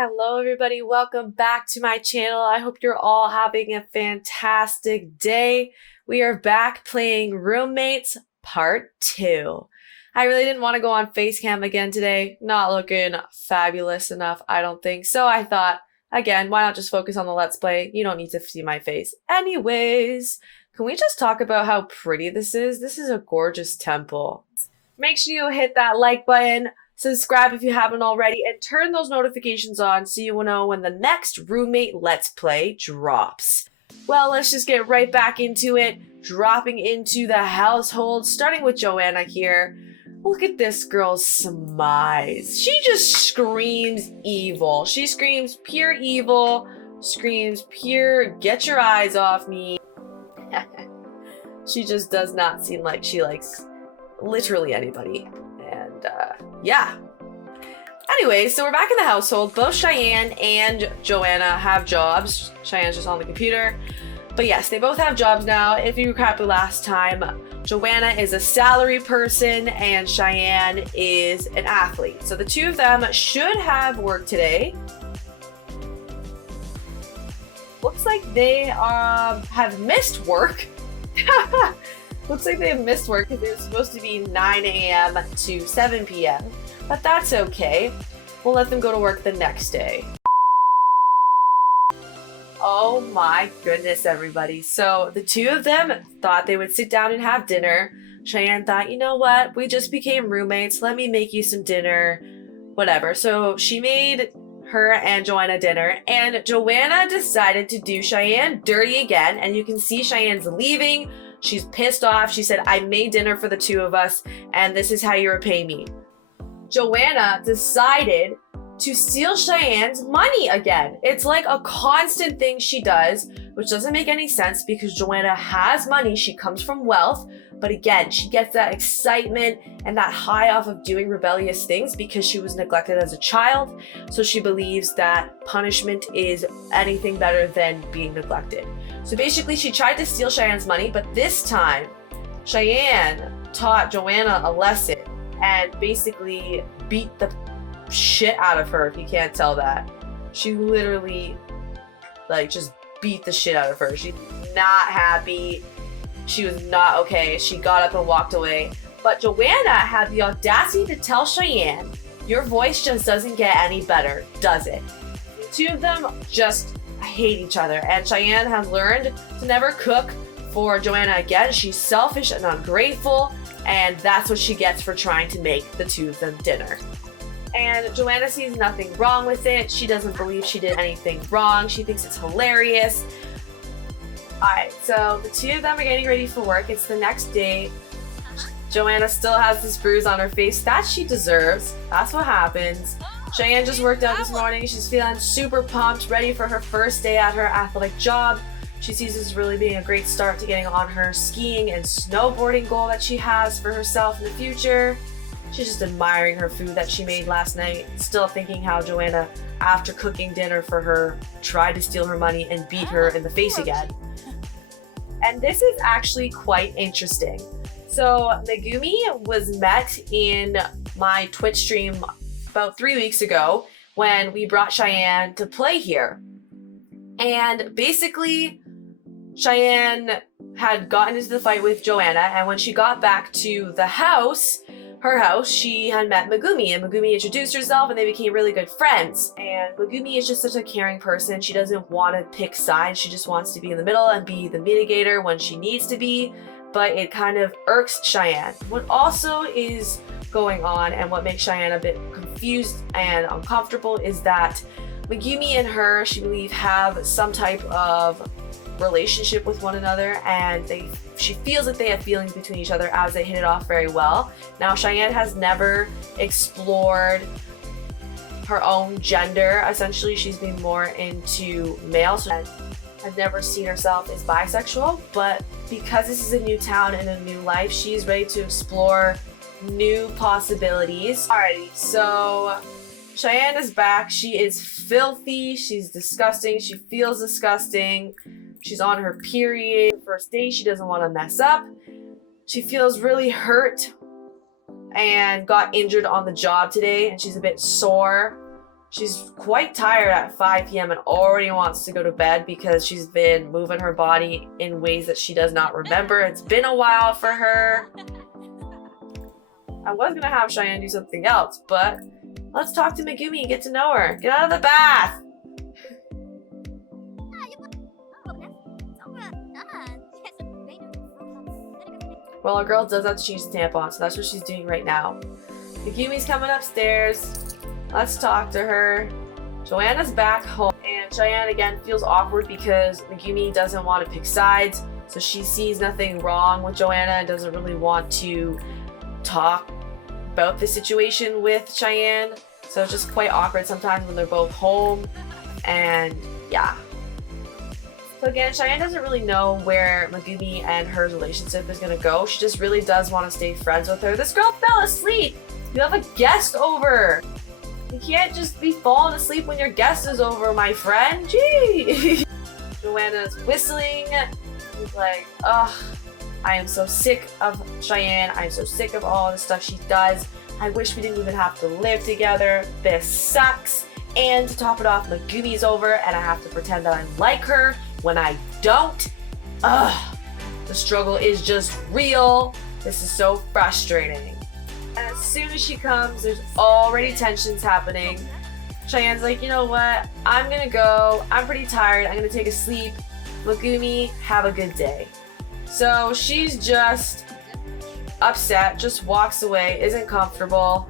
Hello everybody, welcome back to my channel. I hope you're all having a fantastic day. We are back playing Roommates Part 2. I really didn't want to go on Facecam again today. Not looking fabulous enough, I don't think. So I thought, again, why not just focus on the Let's Play? You don't need to see my face. Anyways, can we just talk about how pretty this is? This is a gorgeous temple. Make sure you hit that like button. Subscribe if you haven't already, and turn those notifications on so you will know when the next Roommate Let's Play drops. Well, let's just get right back into it, dropping into the household, starting with JoAnna here. Look at this girl's smize. She just screams evil. She screams pure evil, screams pure get your eyes off me. She just does not seem like she likes literally anybody. And yeah. Anyway, so we're back in the household. Both Cheyenne and JoAnna have jobs. Cheyenne's just on the computer. But yes, they both have jobs now. If you recap last time, JoAnna is a salary person and Cheyenne is an athlete. So the two of them should have work today. Looks like they have missed work. Looks like they have missed work because it was supposed to be 9 a.m. to 7 p.m. But that's okay. We'll let them go to work the next day. Oh my goodness, everybody. So the two of them thought they would sit down and have dinner. Cheyenne thought, you know what? We just became roommates. Let me make you some dinner. Whatever. So she made her and JoAnna dinner, and JoAnna decided to do Cheyenne dirty again. And you can see Cheyenne's leaving. She's pissed off. She said, I made dinner for the two of us, and this is how you repay me. JoAnna decided to steal Cheyenne's money again. It's like a constant thing she does, which doesn't make any sense because JoAnna has money. She comes from wealth. But again, she gets that excitement and that high off of doing rebellious things because she was neglected as a child. So she believes that punishment is anything better than being neglected. So basically, she tried to steal Cheyenne's money, but this time, Cheyenne taught JoAnna a lesson and basically beat the shit out of her, if you can't tell that. She literally, just beat the shit out of her. She's not happy. She was not okay. She got up and walked away. But JoAnna had the audacity to tell Cheyenne, your voice just doesn't get any better, does it? The two of them just hate each other. And Cheyenne has learned to never cook for JoAnna again. She's selfish and ungrateful. And that's what she gets for trying to make the two of them dinner. And JoAnna sees nothing wrong with it. She doesn't believe she did anything wrong. She thinks it's hilarious. Alright, so the two of them are getting ready for work. It's the next day. JoAnna still has this bruise on her face that she deserves. That's what happens. Cheyenne just worked out this morning. She's feeling super pumped, ready for her first day at her athletic job. She sees this really being a great start to getting on her skiing and snowboarding goal that she has for herself in the future. She's just admiring her food that she made last night, still thinking how JoAnna, after cooking dinner for her, tried to steal her money and beat her in the face again. And this is actually quite interesting. So Megumi was met in my Twitch stream about 3 weeks ago when we brought Cheyenne to play here. And basically, Cheyenne had gotten into the fight with JoAnna, and when she got back to the house, her house, she had met Megumi, and Megumi introduced herself and they became really good friends. And Megumi is just such a caring person. She doesn't want to pick sides. She just wants to be in the middle and be the mitigator when she needs to be, but it kind of irks Cheyenne. What also is going on and what makes Cheyenne a bit confused and uncomfortable is that Megumi and her, she believes, have some type of relationship with one another, and she feels that they have feelings between each other as they hit it off very well. Now, Cheyenne has never explored her own gender. Essentially, she's been more into male, so has never seen herself as bisexual, but because this is a new town and a new life, she's ready to explore new possibilities. Alrighty, so Cheyenne is back. She is filthy. She's disgusting. She feels disgusting. She's on her period. First day, she doesn't want to mess up. She feels really hurt and got injured on the job today, and she's a bit sore. She's quite tired at 5 p.m. and already wants to go to bed because she's been moving her body in ways that she does not remember. It's been a while for her. I was gonna have Cheyenne do something else, but let's talk to Megumi and get to know her. Get out of the bath! Well, our girl does have to change the tampon, so that's what she's doing right now. Megumi's coming upstairs. Let's talk to her. JoAnna's back home, and Cheyenne again feels awkward because Megumi doesn't want to pick sides, so she sees nothing wrong with JoAnna and doesn't really want to talk about the situation with Cheyenne. So it's just quite awkward sometimes when they're both home, and yeah. So again, Cheyenne doesn't really know where Megumi and her relationship is gonna go. She just really does want to stay friends with her. This girl fell asleep! You have a guest over! You can't just be falling asleep when your guest is over, my friend. Gee! JoAnna's whistling. She's like, ugh, I am so sick of Cheyenne. I'm so sick of all the stuff she does. I wish we didn't even have to live together. This sucks. And to top it off, Megumi's over and I have to pretend that I like her when I don't. Ugh, the struggle is just real. This is so frustrating. And as soon as she comes, there's already tensions happening. Cheyenne's like, you know what? I'm gonna go. I'm pretty tired. I'm gonna take a sleep. Megumi, have a good day. So she's just upset, just walks away, isn't comfortable,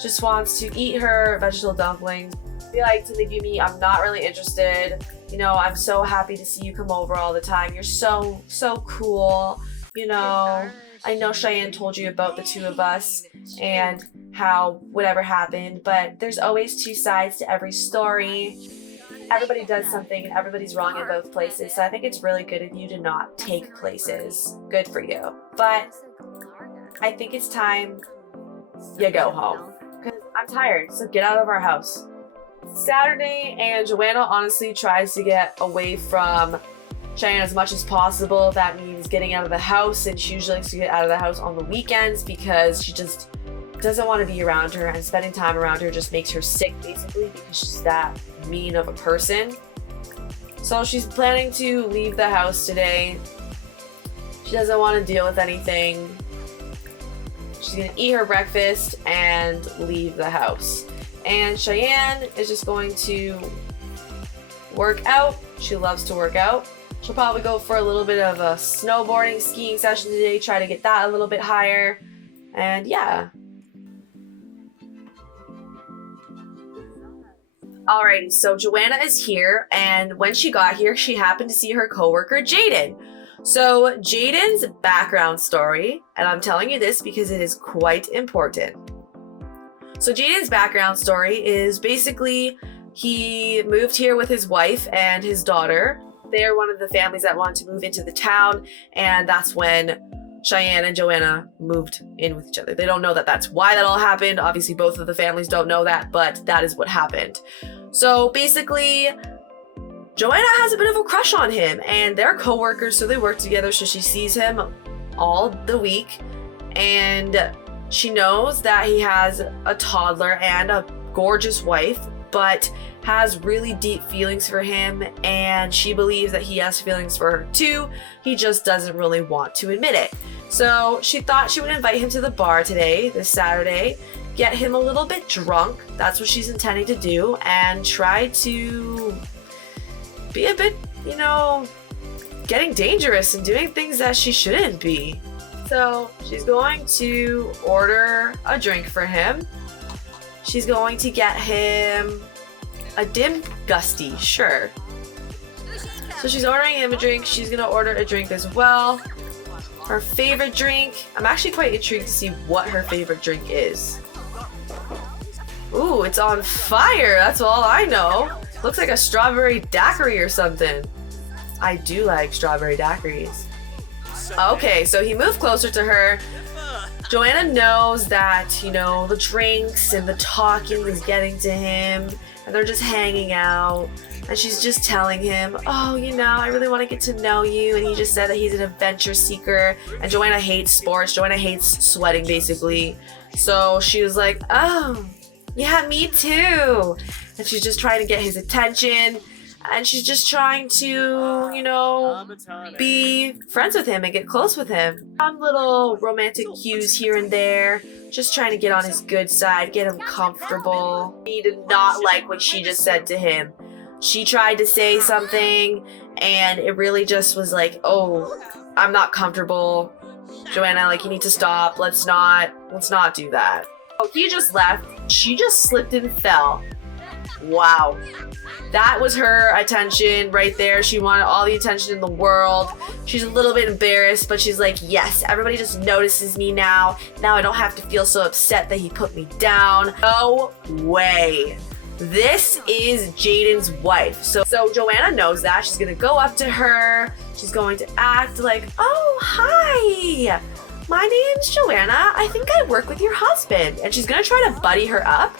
just wants to eat her vegetable dumplings. Be like to Megumi, I'm not really interested. You know, I'm so happy to see you come over all the time. You're so cool. You know, I know Cheyenne told you about the two of us and how whatever happened, but there's always two sides to every story. Everybody does something and everybody's wrong in both places. So I think it's really good of you to not take places. Good for you. But I think it's time you go home. Because I'm tired, so get out of our house. Saturday, and JoAnna honestly tries to get away from Cheyenne as much as possible. That means getting out of the house, and she usually likes to get out of the house on the weekends because she just doesn't want to be around her, and spending time around her just makes her sick basically because she's that mean of a person. So she's planning to leave the house today. She doesn't want to deal with anything. She's gonna eat her breakfast and leave the house. And Cheyenne is just going to work out. She loves to work out. She'll probably go for a little bit of a snowboarding, skiing session today, try to get that a little bit higher. And yeah. Alrighty, so JoAnna is here, and when she got here, she happened to see her coworker Jaden. So Jaden's background story, and I'm telling you this because it is quite important. So Jaden's background story is basically he moved here with his wife and his daughter. They are one of the families that wanted to move into the town, and that's when Cheyenne and JoAnna moved in with each other. They don't know that that's why that all happened. Obviously, both of the families don't know that, but that is what happened. So basically, JoAnna has a bit of a crush on him, and they're co-workers, so they work together, so she sees him all the week, and she knows that he has a toddler and a gorgeous wife, but has really deep feelings for him, and she believes that he has feelings for her too. He just doesn't really want to admit it. So she thought she would invite him to the bar today, this Saturday, get him a little bit drunk. That's what she's intending to do, and try to be a bit, you know, getting dangerous and doing things that she shouldn't be. So she's going to order a drink for him. She's going to get him a dim gusty, sure. So she's ordering him a drink. She's gonna order a drink as well. Her favorite drink. I'm actually quite intrigued to see what her favorite drink is. Ooh, it's on fire. That's all I know. Looks like a strawberry daiquiri or something. I do like strawberry daiquiris. Okay, so he moved closer to her. JoAnna knows that, you know, the drinks and the talking is getting to him, and they're just hanging out, and she's just telling him, oh, you know, I really want to get to know you, and he just said that he's an adventure seeker, and JoAnna hates sports. JoAnna hates sweating, basically. So she was like, oh, Yeah, me too. And she's just trying to get his attention. And she's just trying to, you know, be friends with him and get close with him. Some little romantic cues here and there. Just trying to get on his good side, get him comfortable. He did not like what she just said to him. She tried to say something, and it really just was like, oh, I'm not comfortable. JoAnna, like, you need to stop. Let's not do that. Oh, he just left. She just slipped and fell. Wow. That was her attention right there. She wanted all the attention in the world. She's a little bit embarrassed, but she's like, yes, everybody just notices me now. Now I don't have to feel so upset that he put me down. No way. This is Jaden's wife. So JoAnna knows that. She's gonna go up to her. She's going to act like, oh, hi. My name's JoAnna. I think I work with your husband. And she's gonna try to buddy her up.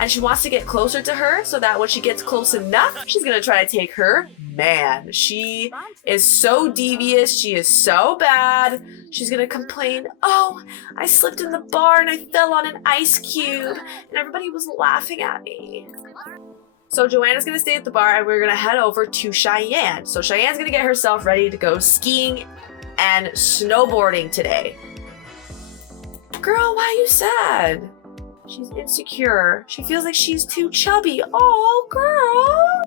And she wants to get closer to her so that when she gets close enough, she's gonna try to take her man. She is so devious. She is so bad. She's gonna complain, oh, I slipped in the bar and I fell on an ice cube and everybody was laughing at me. So JoAnna's gonna stay at the bar and we're gonna head over to Cheyenne. So Cheyenne's gonna get herself ready to go skiing and snowboarding today. Girl, why are you sad? She's insecure. She feels like she's too chubby. Oh, girl.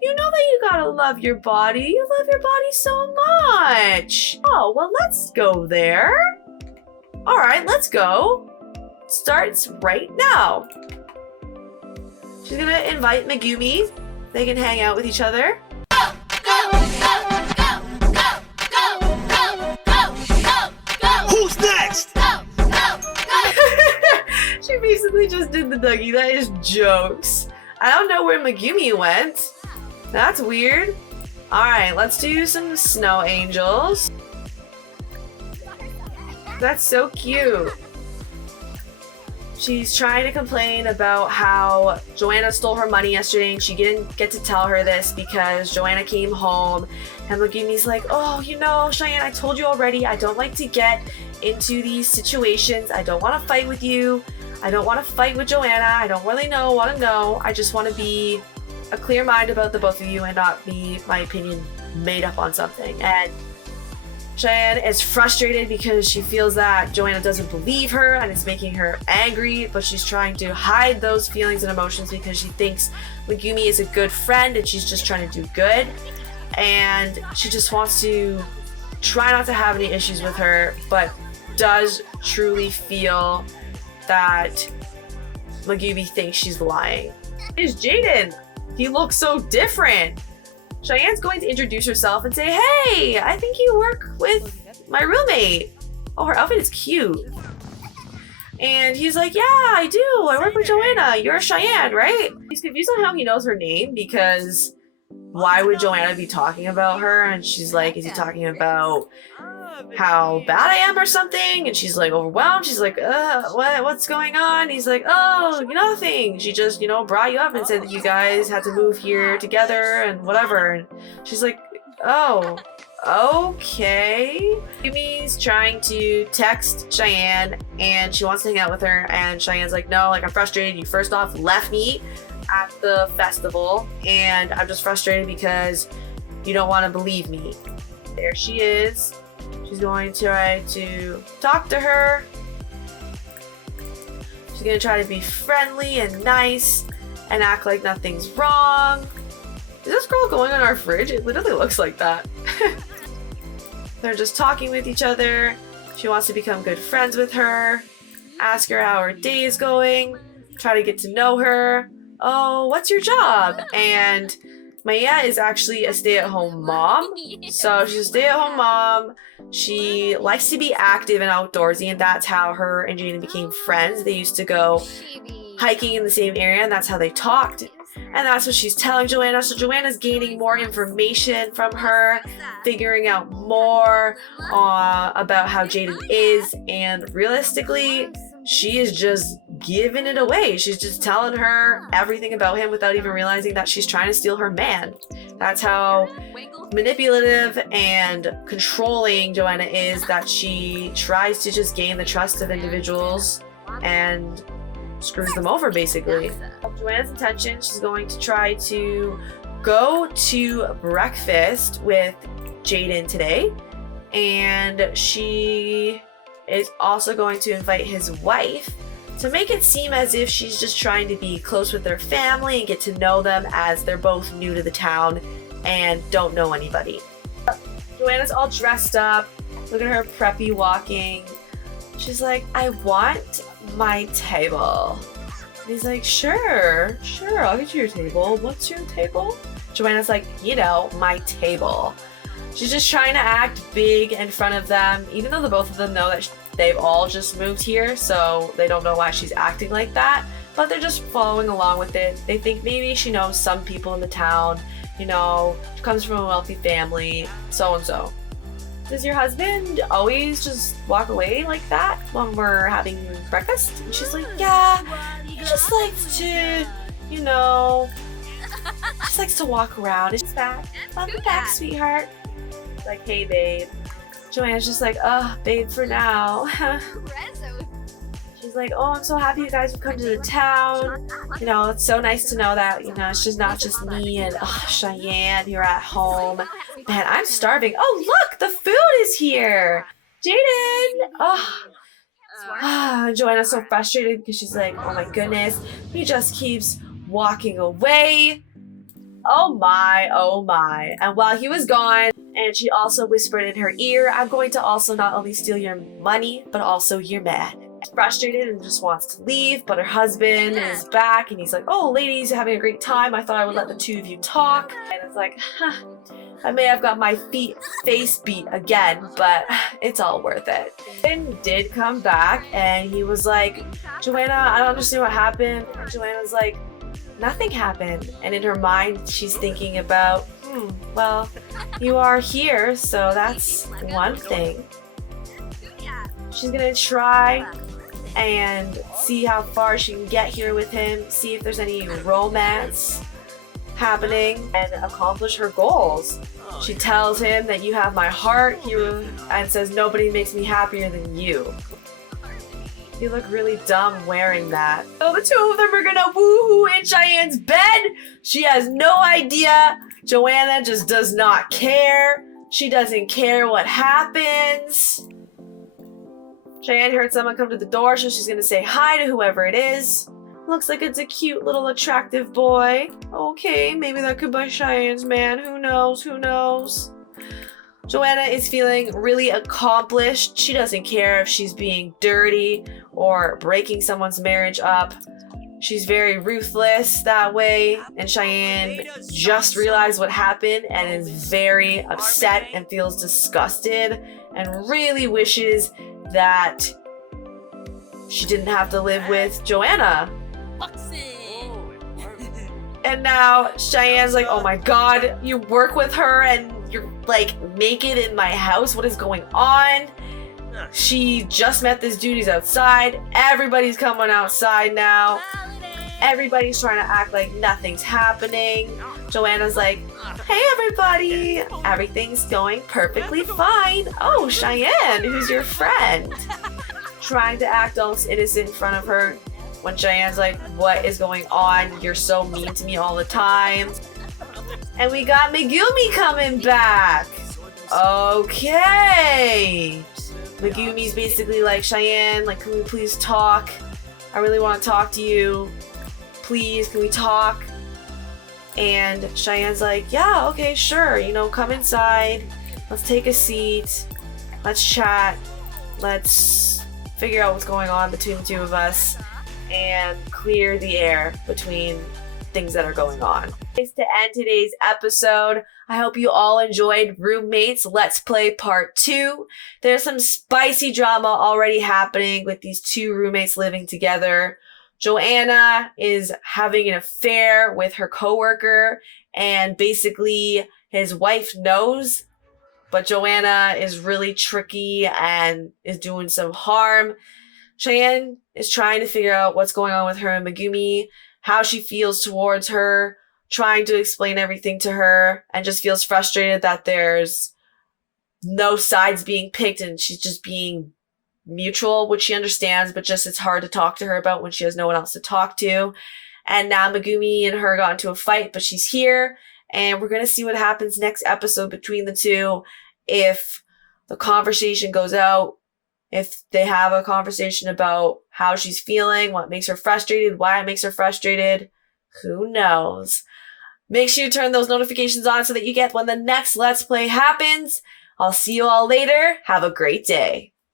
You know that you gotta love your body. You love your body so much. Oh, well, let's go there. All right, let's go. Starts right now. She's gonna invite Megumi. They can hang out with each other. Who's next? She basically just did the Dougie. That is jokes. I don't know where Megumi went. That's weird. Alright, let's do some snow angels. That's so cute. She's trying to complain about how JoAnna stole her money yesterday and she didn't get to tell her this because JoAnna came home and Megumi's like, oh, you know, Cheyenne, I told you already, I don't like to get into these situations. I don't want to fight with you. I don't want to fight with JoAnna. I don't really want to know. I just want to be a clear mind about the both of you and not be, my opinion, made up on something. And Cheyenne is frustrated because she feels that JoAnna doesn't believe her and it's making her angry, but she's trying to hide those feelings and emotions because she thinks Megumi is a good friend and she's just trying to do good. And she just wants to try not to have any issues with her, but does truly feel that Megumi thinks she's lying. It's Jaden. He looks so different. Cheyenne's going to introduce herself and say, hey, I think you work with my roommate. Oh, her outfit is cute. And he's like, yeah, I do. I work with JoAnna. You're Cheyenne, right? He's confused on how he knows her name because why would JoAnna be talking about her? And she's like, is he talking about how bad I am or something? And she's like overwhelmed. She's like, what's going on? He's like, oh, nothing. She just, brought you up and said that you guys had to move here together and whatever. And she's like, oh, okay. Yumi's trying to text Cheyenne and she wants to hang out with her. And Cheyenne's like, no, like I'm frustrated. You first off left me at the festival and I'm just frustrated because you don't want to believe me. There she is. She's going to try to talk to her. She's going to try to be friendly and nice and act like nothing's wrong. Is this girl going on our fridge? It literally looks like that. They're just talking with each other. She wants to become good friends with her. Ask her how her day is going. Try to get to know her. Oh, what's your job? And Maya is actually a stay-at-home mom. So she's a stay-at-home mom. She likes to be active and outdoorsy, and that's how her and Jaden became friends. They used to go hiking in the same area, and that's how they talked. And that's what she's telling JoAnna. So JoAnna's gaining more information from her, figuring out more about how Jaden is, and realistically, she is just giving it away. She's just telling her everything about him without even realizing that she's trying to steal her man. That's how manipulative and controlling JoAnna is, that she tries to just gain the trust of individuals and screws them over basically. JoAnna's intention, she's going to try to go to breakfast with Jaden today, and she is also going to invite his wife to make it seem as if she's just trying to be close with their family and get to know them, as they're both new to the town and don't know anybody. JoAnna's all dressed up. Look at her preppy walking. She's like, I want my table. And he's like, sure, I'll get you your table. What's your table? JoAnna's like, you know, my table. She's just trying to act big in front of them, even though the both of them know that they've all just moved here, so they don't know why she's acting like that, but they're just following along with it. They think maybe she knows some people in the town, you know, she comes from a wealthy family, so and so. Does your husband always just walk away like that when we're having breakfast? And she's like, yeah, he just likes to, you know, just likes to walk around. It's back. Welcome back, sweetheart. It's like, hey, babe. JoAnna's just like, oh, babe, for now. She's like, oh, I'm so happy you guys have come to the town. You know, it's so nice to know that, you know, it's just not just me and Cheyenne here at home. Man, I'm starving. Oh, look, the food is here. Jaden. JoAnna's so frustrated because she's like, oh my goodness, he just keeps walking away. Oh my. And while he was gone, and she also whispered in her ear, I'm going to also not only steal your money, but also your man. She's frustrated and just wants to leave, but her husband is back and he's like, oh, ladies, you're having a great time. I thought I would let the two of you talk. And it's like, I may have got my face beat again, but it's all worth it. Then did come back and he was like, JoAnna, I don't understand what happened. And JoAnna's like, nothing happened. And in her mind, she's thinking about, well, you are here, so that's one thing. She's gonna try and see how far she can get here with him, see if there's any romance happening, and accomplish her goals. She tells him that you have my heart, and says nobody makes me happier than you. You look really dumb wearing that. So the two of them are gonna woohoo in Cheyenne's bed. She has no idea. JoAnna just does not care. She doesn't care what happens. Cheyenne heard someone come to the door, so she's gonna say hi to whoever it is. Looks like it's a cute little attractive boy. Okay, maybe that could be Cheyenne's man. Who knows? JoAnna is feeling really accomplished. She doesn't care if she's being dirty or breaking someone's marriage up. She's very ruthless that way, and Cheyenne just realized what happened and is very upset and feels disgusted and really wishes that she didn't have to live with JoAnna. And now Cheyenne's like, oh my god, you work with her and you're like naked in my house. What is going on? She just met this dude. He's outside. Everybody's coming outside now. Everybody's trying to act like nothing's happening. JoAnna's like, hey everybody, everything's going perfectly fine. Oh, Cheyenne, who's your friend? Trying to act all innocent in front of her when Cheyenne's like, what is going on? You're so mean to me all the time. And we got Megumi coming back. Okay. Megumi's basically like, Cheyenne, like, can we please talk? I really want to talk to you. Please, can we talk? And Cheyenne's like, yeah, okay, sure. You know, come inside. Let's take a seat. Let's chat. Let's figure out what's going on between the two of us and clear the air between things that are going on. It's to end today's episode. I hope you all enjoyed Roommates Let's Play Part 2. There's some spicy drama already happening with these two roommates living together. JoAnna is having an affair with her coworker, and basically his wife knows, but JoAnna is really tricky and is doing some harm. Cheyenne is trying to figure out what's going on with her and Megumi, how she feels towards her, trying to explain everything to her, and just feels frustrated that there's no sides being picked and she's just being mutual, which she understands, but just it's hard to talk to her about when she has no one else to talk to. And now Megumi and her got into a fight, but she's here, and we're going to see what happens next episode between the two. If the conversation goes out, if they have a conversation about how she's feeling, what makes her frustrated, why it makes her frustrated, who knows? Make sure you turn those notifications on so that you get when the next Let's Play happens. I'll see you all later. Have a great day.